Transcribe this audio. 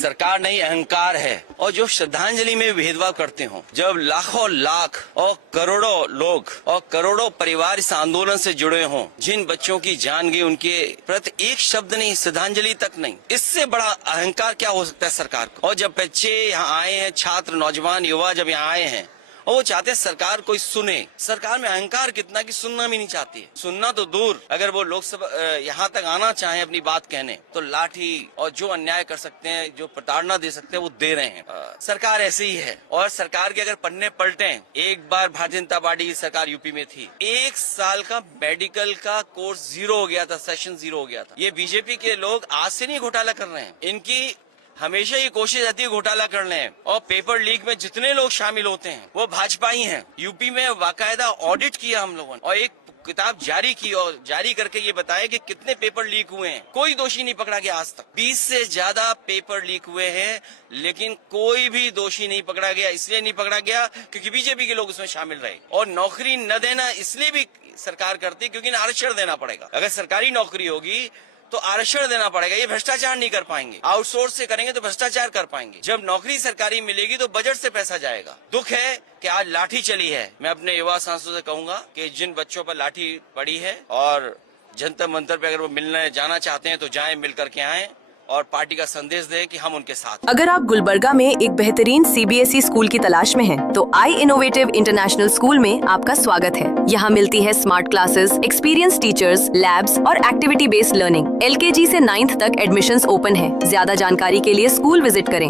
सरकार नहीं अहंकार है। और जो श्रद्धांजलि में भेदभाव करते हो, जब लाखों लाख और करोड़ों लोग और करोड़ों परिवार इस आंदोलन से जुड़े हों, जिन बच्चों की जान गई उनके प्रति एक शब्द नहीं, श्रद्धांजलि तक नहीं, इससे बड़ा अहंकार क्या हो सकता है सरकार को। और जब बच्चे यहाँ आए हैं, छात्र नौजवान युवा जब यहाँ आए हैं और वो चाहते हैं सरकार कोई सुने, सरकार में अहंकार कितना कि सुनना भी नहीं चाहती है। सुनना तो दूर, अगर वो लोकसभा यहाँ तक आना चाहे अपनी बात कहने, तो लाठी और जो अन्याय कर सकते हैं, जो प्रताड़ना दे सकते हैं, वो दे रहे हैं। सरकार ऐसे ही है। और सरकार के अगर पन्ने पलटे, एक बार भारतीय जनता पार्टी की सरकार यूपी में थी, 1 साल का मेडिकल का कोर्स 0 हो गया था, सेशन 0 हो गया था। ये बीजेपी के लोग आज से नहीं घोटाला कर रहे हैं, इनकी हमेशा ये कोशिश रहती है घोटाला करने। और पेपर लीक में जितने लोग शामिल होते हैं वो भाजपा ही हैं। यूपी में बाकायदा ऑडिट किया हम लोगों ने और एक किताब जारी की और जारी करके ये बताया कि कितने पेपर लीक हुए हैं। कोई दोषी नहीं पकड़ा गया आज तक। 20 से ज्यादा पेपर लीक हुए हैं, लेकिन कोई भी दोषी नहीं पकड़ा गया। इसलिए नहीं पकड़ा गया क्योंकि बीजेपी के लोग उसमें शामिल रहे। और नौकरी न देना इसलिए भी सरकार करती क्योंकि आरक्षण देना पड़ेगा। अगर सरकारी नौकरी होगी तो आरक्षण देना पड़ेगा। ये भ्रष्टाचार नहीं कर पाएंगे। आउटसोर्स से करेंगे तो भ्रष्टाचार कर पाएंगे। जब नौकरी सरकारी मिलेगी तो बजट से पैसा जाएगा। दुख है कि आज लाठी चली है। मैं अपने युवा सांसदों से कहूंगा कि जिन बच्चों पर लाठी पड़ी है और जंतर मंतर पे अगर वो मिलने जाना चाहते हैं तो जाएं, मिल करके आएं और पार्टी का संदेश दें कि हम उनके साथ। अगर आप गुलबर्गा में एक बेहतरीन सीबीएसई स्कूल की तलाश में हैं, तो आई इनोवेटिव इंटरनेशनल स्कूल में आपका स्वागत है। यहाँ मिलती है smart classes, experience teachers, labs और एक्टिविटी बेस्ड लर्निंग। LKG से 9th तक एडमिशंस ओपन है। ज्यादा जानकारी के लिए स्कूल विजिट करें।